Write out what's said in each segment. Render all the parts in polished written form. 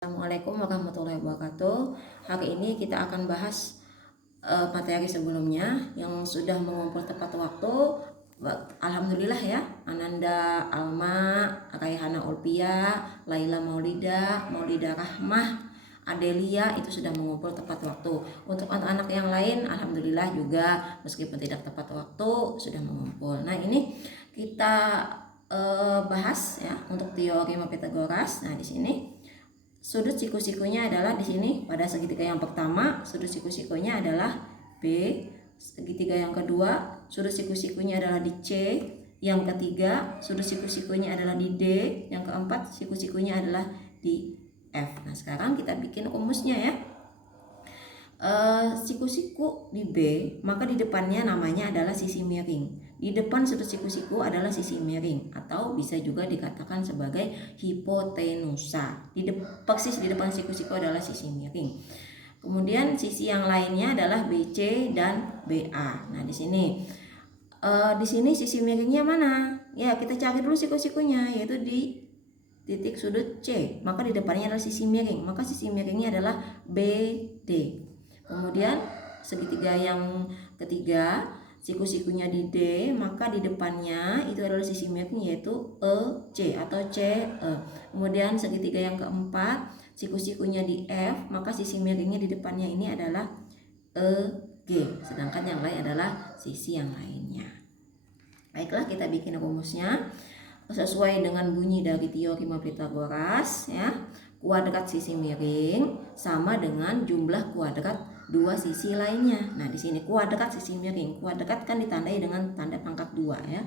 Assalamualaikum warahmatullahi wabarakatuh. Hari ini kita akan bahas materi sebelumnya yang sudah mengumpul tepat waktu. Alhamdulillah ya, Ananda Alma, Raihana Ulpia, Laila Maulida, Maulida Rahmah, Adelia itu sudah mengumpul tepat waktu. Untuk anak-anak yang lain alhamdulillah juga meskipun tidak tepat waktu sudah mengumpul. Nah, ini kita bahas ya untuk teorema Pitagoras. Nah, di sini sudut siku-sikunya adalah di sini pada segitiga yang pertama, sudut siku-sikunya adalah B. Segitiga yang kedua, sudut siku-sikunya adalah di C. Yang ketiga, sudut siku-sikunya adalah di D. Yang keempat, siku-sikunya adalah di F. Nah, sekarang kita bikin rumusnya ya. Siku-siku di B, maka di depannya namanya adalah sisi miring. Di depan sudut siku-siku adalah sisi miring atau bisa juga dikatakan sebagai hipotenusa. Persis di depan siku-siku adalah sisi miring. Kemudian sisi yang lainnya adalah BC dan BA. Nah, di sini sisi miringnya mana? Ya, kita cari dulu siku-sikunya, yaitu di titik sudut C. Maka di depannya adalah sisi miring. Maka sisi miringnya adalah BD. Kemudian segitiga yang ketiga, siku-sikunya di D, maka di depannya itu adalah sisi miring yaitu EC atau CE. Kemudian segitiga yang keempat, siku-sikunya di F, maka sisi miringnya di depannya ini adalah EG, sedangkan yang lain adalah sisi yang lainnya. Baiklah, kita bikin rumusnya sesuai dengan bunyi dari teorema Pitagoras ya. Kuadrat sisi miring sama dengan jumlah kuadrat dua sisi lainnya. Nah, di sini kuadrat sisi miring. Kuadrat kan ditandai dengan tanda pangkat 2 ya.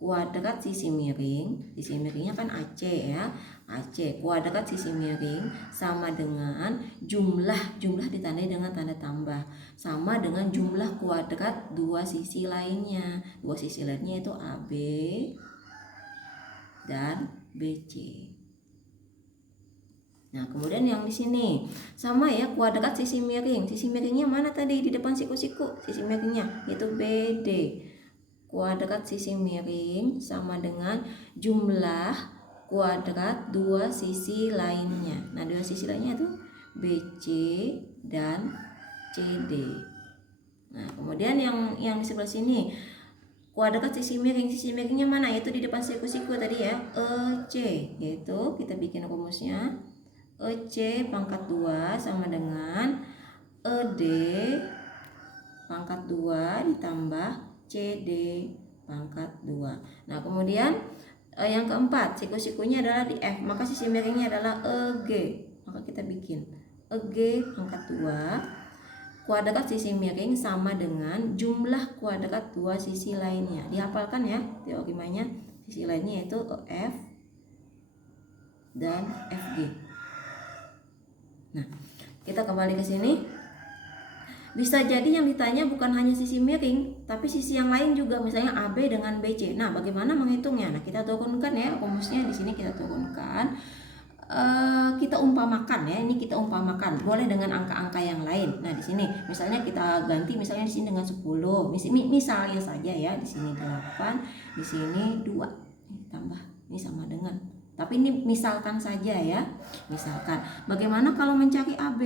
Kuadrat sisi miringnya kan AC ya. AC kuadrat sisi miring sama dengan jumlah ditandai dengan tanda tambah sama dengan jumlah kuadrat dua sisi lainnya. Dua sisi lainnya itu AB dan BC. Nah, kemudian yang di sini sama ya, kuadrat sisi miring. Sisi miringnya mana tadi di depan siku-siku? Sisi miringnya yaitu BD. Kuadrat sisi miring sama dengan jumlah kuadrat dua sisi lainnya. Nah, dua sisi lainnya itu BC dan CD. Nah, kemudian yang di sebelah sini kuadrat sisi miringnya mana? Yaitu di depan siku-siku tadi ya, EC. Yaitu kita bikin rumusnya EC pangkat 2 sama dengan ED pangkat 2 ditambah CD pangkat 2. Nah, kemudian yang keempat, siku-sikunya adalah di F, maka sisi miringnya adalah EG. Maka kita bikin EG pangkat 2 kuadrat sisi miring sama dengan jumlah kuadrat dua sisi lainnya. Dihafalkan ya teoremanya. Sisi lainnya yaitu EF dan FG. Nah, kita kembali ke sini. Bisa jadi yang ditanya bukan hanya sisi miring, tapi sisi yang lain juga, misalnya AB dengan BC. Nah, bagaimana menghitungnya? Nah, kita turunkan ya rumusnya di sini kita turunkan. Kita umpamakan ya, ini kita umpamakan. Boleh dengan angka-angka yang lain. Nah, di sini misalnya kita ganti misalnya di sini dengan 10. Misalnya saja ya, di sini 8, di sini 2. Tambah ini sama dengan. Tapi ini misalkan saja ya. Misalkan, bagaimana kalau mencari AB?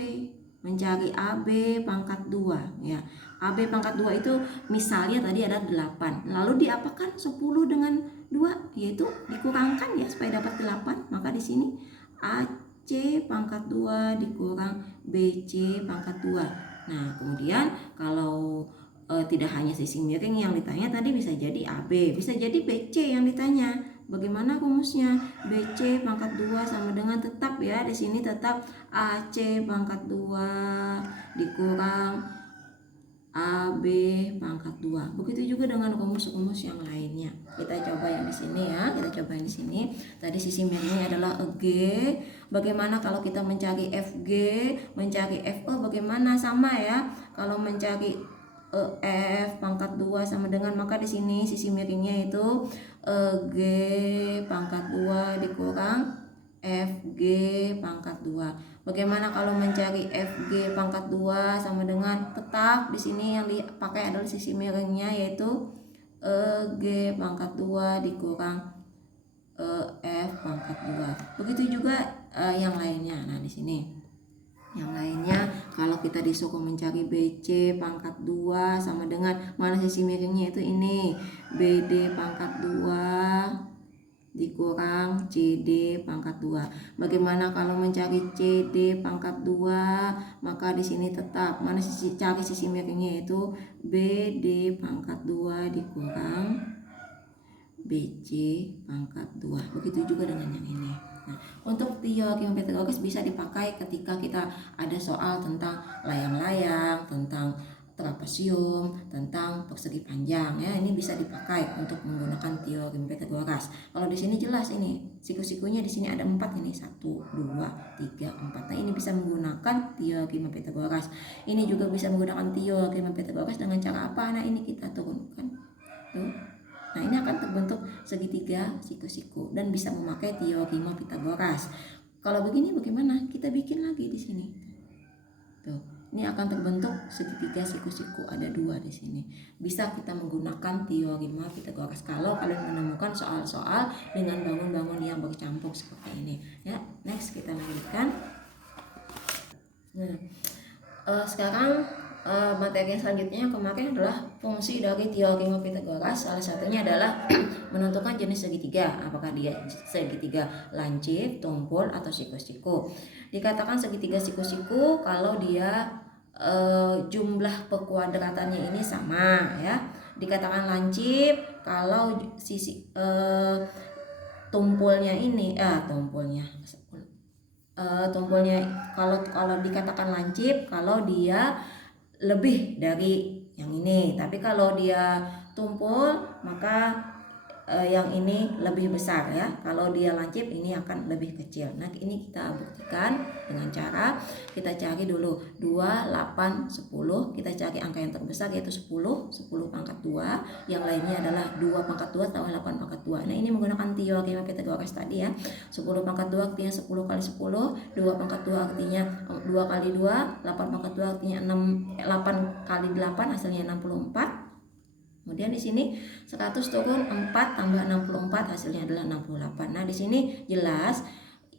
Mencari AB pangkat 2 ya. AB pangkat 2 itu misalnya tadi ada 8. Lalu diapakan 10 dengan 2? Yaitu dikurangkan ya supaya dapat 8. Maka di sini AC pangkat 2 dikurang BC pangkat 2. Nah, kemudian kalau tidak hanya sisi miring yang ditanya tadi, bisa jadi AB, bisa jadi BC yang ditanya. Bagaimana rumusnya? BC pangkat 2 sama dengan tetap ya, di sini tetap AC pangkat 2 dikurang AB pangkat 2. Begitu juga dengan rumus-rumus yang lainnya. Kita coba yang di sini ya, Di sini. Tadi sisi miringnya adalah EG. Bagaimana kalau kita mencari FG, mencari FE bagaimana? Sama ya. Kalau mencari EF pangkat 2 sama dengan, maka di sini sisi miringnya itu EG pangkat 2 dikurang FG pangkat 2. Bagaimana kalau mencari FG pangkat 2 sama dengan, tetap di sini yang dipakai adalah sisi miringnya yaitu EG pangkat 2 dikurang F pangkat 2. Begitu juga yang lainnya. Nah di sini yang lainnya, kalau kita disuruh mencari BC pangkat 2 sama dengan mana sisi miringnya, itu ini BD pangkat 2 dikurang CD pangkat 2. Bagaimana kalau mencari CD pangkat 2? Maka di sini tetap mana cari sisi miringnya, itu BD pangkat 2 dikurang BC pangkat 2. Begitu juga dengan yang ini. Nah, untuk teori Pythagoras bisa dipakai ketika kita ada soal tentang layang-layang, tentang trapesium, tentang persegi panjang ya. Ini bisa dipakai untuk menggunakan teori Pythagoras. Kalau di sini jelas ini siku-sikunya di sini ada 4 ini, 1 2 3 4. Nah, ini bisa menggunakan teori Pythagoras. Ini juga bisa menggunakan teori Pythagoras dengan cara apa? Nah, ini kita turunkan. Tuh. Nah, ini akan terbentuk segitiga siku-siku dan bisa memakai teorema Pythagoras. Kalau begini bagaimana? Kita bikin lagi di sini. Tuh, ini akan terbentuk segitiga siku-siku, ada 2 di sini. Bisa kita menggunakan teorema Pythagoras kalau kalian menemukan soal-soal dengan bangun-bangun yang bercampur seperti ini. Ya, next kita lanjutkan. Nah, sekarang materi yang selanjutnya yang kemarin adalah fungsi dari teorema Pythagoras. Salah satunya adalah menentukan jenis segitiga, apakah dia segitiga lancip, tumpul, atau siku-siku. Dikatakan segitiga siku-siku kalau dia jumlah perkuadratannya ini sama ya. Dikatakan lancip kalau sisi tumpulnya ini tumpulnya kalau dikatakan lancip kalau dia lebih dari yang ini, tapi kalau dia tumpul maka yang ini lebih besar ya. Kalau dia lancip ini akan lebih kecil. Nah, ini kita buktikan dengan cara kita cari dulu 2, 8, 10. Kita cari angka yang terbesar yaitu 10 pangkat 2. Yang lainnya adalah 2 pangkat 2 tambah 8 pangkat 2. Nah, ini menggunakan teorema Pythagoras tadi ya. 10 pangkat 2 artinya 10 kali 10, 2 pangkat 2 artinya 2 kali 2, 8 pangkat 2 artinya 8 kali 8 hasilnya 64. Kemudian di sini 100 turun 4 tambah 64 hasilnya adalah 68. Nah, di sini jelas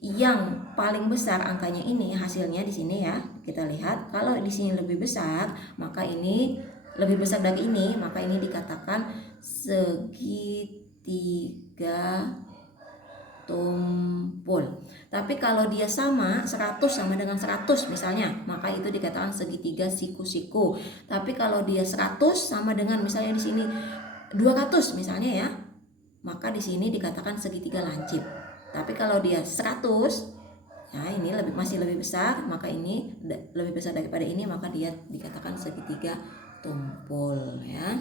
yang paling besar angkanya ini hasilnya di sini ya. Kita lihat kalau di sini lebih besar, maka ini lebih besar dari ini, maka ini dikatakan segitiga tumpul. Tapi kalau dia sama 100 sama dengan 100 misalnya, maka itu dikatakan segitiga siku-siku. Tapi kalau dia 100 sama dengan misalnya di sini 200 misalnya ya, maka di sini dikatakan segitiga lancip. Tapi kalau dia 100, ya ini masih lebih besar, maka ini lebih besar daripada ini, maka dia dikatakan segitiga tumpul ya.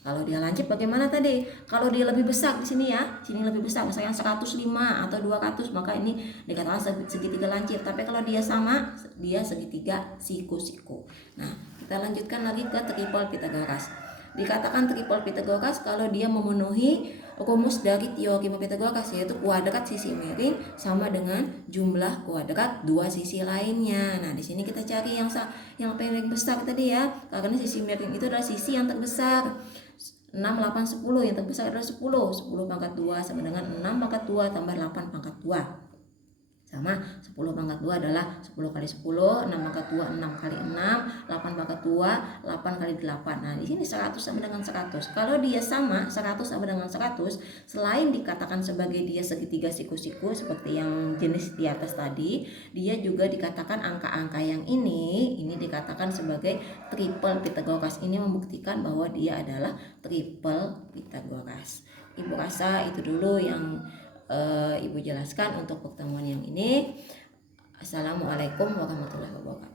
Kalau dia lancip bagaimana tadi? Kalau dia lebih besar di sini ya, sini lebih besar, misalnya 105 atau 200, maka ini dikatakan segitiga lancip. Tapi kalau dia sama, dia segitiga siku-siku. Nah, kita lanjutkan lagi ke triple Pythagoras. Dikatakan triple Pythagoras kalau dia memenuhi rumus dari teorema Pythagoras, yaitu kuadrat sisi miring sama dengan jumlah kuadrat dua sisi lainnya. Nah, di sini kita cari yang paling besar tadi ya, karena sisi miring itu adalah sisi yang terbesar. 6, 8, 10, yang terbesar adalah 10 pangkat 2 sama dengan 6 pangkat 2 tambah 8 pangkat 2 sama 10 pangkat 2 adalah 10 kali 10, 6 pangkat 2 6 kali 6, 8 pangkat 2 8 kali 8. Nah, di sini 100 sama dengan 100. Kalau dia sama 100 sama dengan 100, selain dikatakan sebagai dia segitiga siku-siku seperti yang jenis di atas tadi, dia juga dikatakan angka-angka yang ini dikatakan sebagai triple Pythagoras. Ini membuktikan bahwa dia adalah triple Pythagoras. Ibu rasa itu dulu yang Ibu jelaskan untuk pertemuan yang ini. Assalamualaikum warahmatullahi wabarakatuh.